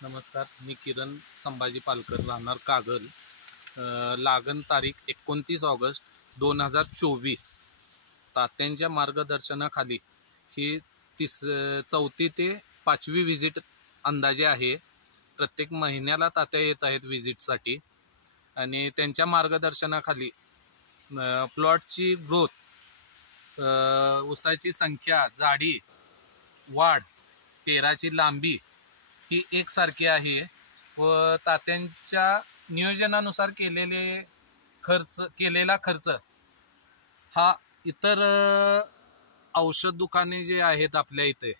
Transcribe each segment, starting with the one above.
नमस्कार, मी किरण संभाजी पालकर, राहणार कागल. लागण तारीख 29 ऑगस्ट 2024. तात्यांच्या मार्गदर्शनाखाली ही 4थी ते 5वी व्हिजिट अंदाजे आहे. प्रत्येक महिन्याला तात्या येत आहेत व्हिजिटसाठी आणि त्यांच्या मार्गदर्शनाखाली प्लॉटची ग्रोथ, ऊसाची संख्या, जाडी, वाढ, पेराची लांबी ही एकसारखी आहे व तात्यांच्या नियोजनानुसार केलेला खर्च हा इतर औषध दुकाने जे आहेत आपल्या इथे,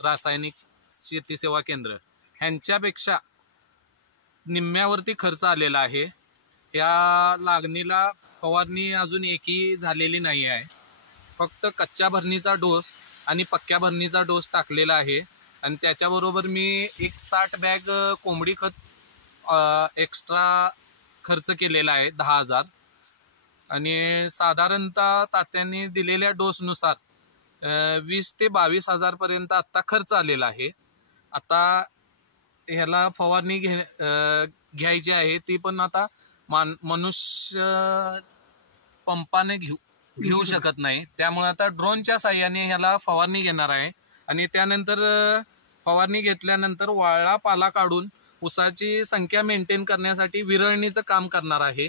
रासायनिक शेती सेवा केंद्र, ह्यांच्यापेक्षा निम्म्यावरती खर्च आलेला आहे. या लागणीला फवारणी अजून एकही झालेली नाही आहे. फक्त कच्च्या भरणीचा डोस आणि पक्क्या भरणीचा डोस टाकलेला आहे आणि त्याच्याबरोबर मी एक 60 बॅग कोंबडी खत एक्स्ट्रा खर्च केलेला आहे 10,000. आणि साधारणतः तात्यांनी दिलेल्या डोसनुसार 20 ते 22,000 पर्यंत आत्ता खर्च आलेला आहे. आता ह्याला फवारणी घ्यायची आहे, ती पण आता मनुष्य पंपाने घेऊ शकत नाही. त्यामुळे आता ड्रोनच्या साह्याने ह्याला फवारणी घेणार आहे आणि त्यानंतर फवारणी घेतल्यानंतर वाळा पाला काढून ऊसाची संख्या मेंटेन करण्यासाठी विरळणीचं काम करणार आहे.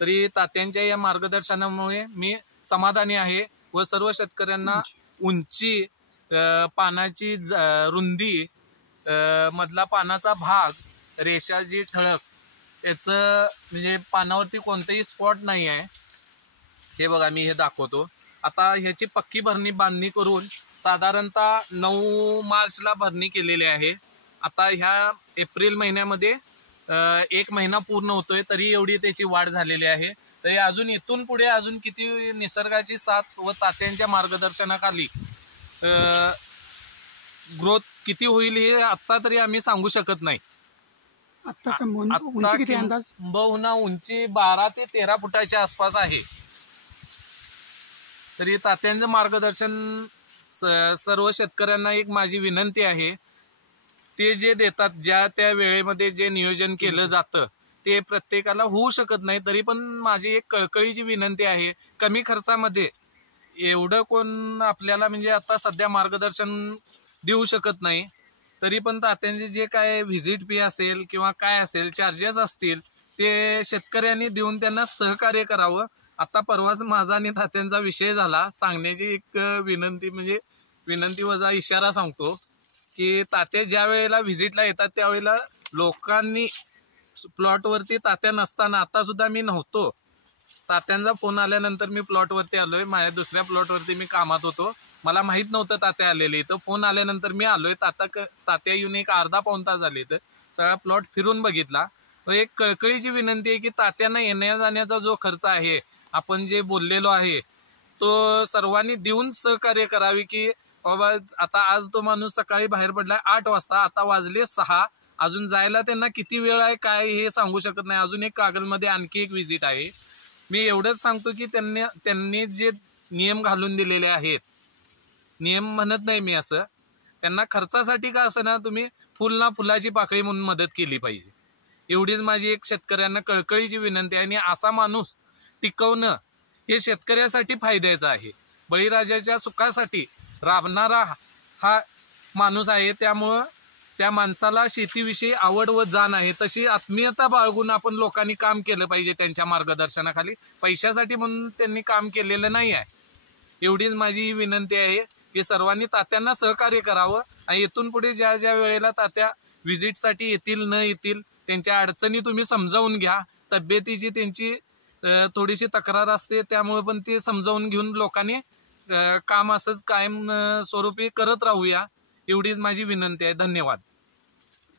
तरी तात्यांच्या या मार्गदर्शनामुळे मी समाधानी आहे व सर्व शेतकऱ्यांना उंची, पानाची रुंदी, मधला पानाचा भाग, रेषा जी ठळक, याचं म्हणजे पानावरती कोणतेही स्पॉट नाही आहे. हे बघा, मी हे दाखवतो. आता ह्याची पक्की बांधणी करून साधारणतः 9 मार्चला भरणी केलेली आहे. आता ह्या एप्रिल महिन्यामध्ये 1 महिना पूर्ण होतोय, तरी एवढी त्याची वाढ झालेली आहे. तरी अजून इथून पुढे अजून किती निसर्गाची साथ व तात्यांच्या मार्गदर्शनाखाली ग्रोथ किती होईल हे आता तरी आम्ही सांगू शकत नाही. किंबहुना उंची 12 ते 13 फुटाच्या आसपास आहे. तरी तात्यांचं मार्गदर्शन सर्व शेतकऱ्यांना एक माझी विनंती आहे, ते जे देतात ज्या त्या वेळेमध्ये जे नियोजन केलं जातं ते प्रत्येकाला होऊ शकत नाही. तरी पण माझी एक कळकळीची विनंती आहे, कमी खर्चामध्ये एवढं कोण आपल्याला म्हणजे आता सध्या मार्गदर्शन देऊ शकत नाही. तरी पण तात्यांचे जे काय व्हिजिट फी असेल किंवा काय असेल, चार्जेस असतील, ते शेतकऱ्यांनी देऊन त्यांना सहकार्य करावं. आता परवाच माझा आणि तात्यांचा विषय झाला. सांगण्याची एक विनंती वजा इशारा सांगतो की तात्या ज्या वेळेला व्हिजिटला येतात त्यावेळेला लोकांनी प्लॉटवरती तात्या नसताना, आता सुद्धा मी नव्हतो, तात्यांचा फोन आल्यानंतर मी प्लॉटवरती आलोय. माझ्या दुसऱ्या प्लॉटवरती मी कामात होतो, मला माहित नव्हतं तात्या आलेले. इथं फोन आल्यानंतर मी आलोय. तात्या येऊन एक अर्धा-पाऊण तास झाले, तर सगळा प्लॉट फिरून बघितला. एक कळकळीची विनंती आहे की तात्यांना येण्या जाण्याचा जो खर्च आहे, आपण जे बोललेलो आहे, तो सर्वांनी देऊन सहकार्य करावे. की बाबा आता आज तो माणूस सकाळी बाहेर पडलाय 8 वाजता, आता वाजले 6, अजून जायला त्यांना किती वेळ आहे काय हे सांगू शकत नाही. अजून एक कागलमध्ये आणखी एक व्हिजिट आहे. मी एवढंच सांगतो की त्यांनी जे नियम घालून दिलेले आहेत, नियम म्हणत नाही मी असं, त्यांना खर्चासाठी का असं ना, तुम्ही फुलाची पाकळी म्हणून मदत केली पाहिजे. एवढीच माझी एक शेतकऱ्यांना कळकळीची विनंती आहे. आणि असा माणूस टिकवणं हे शेतकऱ्यासाठी फायद्याचं आहे. बळीराजाच्या सुखासाठी राबणारा हा माणूस आहे. त्यामुळं त्या माणसाला शेतीविषयी आवड व जाण आहे. तशी आत्मीयता बाळगून आपण लोकांनी काम केलं पाहिजे त्यांच्या मार्गदर्शनाखाली. पैशासाठी म्हणून त्यांनी काम केलेलं नाही आहे. एवढीच माझी विनंती आहे की सर्वांनी तात्यांना सहकार्य करावं. आणि इथून पुढे ज्या ज्या वेळेला तात्या व्हिजिटसाठी येतील न येतील, त्यांच्या अडचणी तुम्ही समजावून घ्या. तब्येतीची त्यांची थोडीशी तक्रार असते, त्यामुळे पण ते समजावून घेऊन लोकांनी काम असंच कायम स्वरूपी करत राहूया. एवढीच माझी विनंती आहे. धन्यवाद.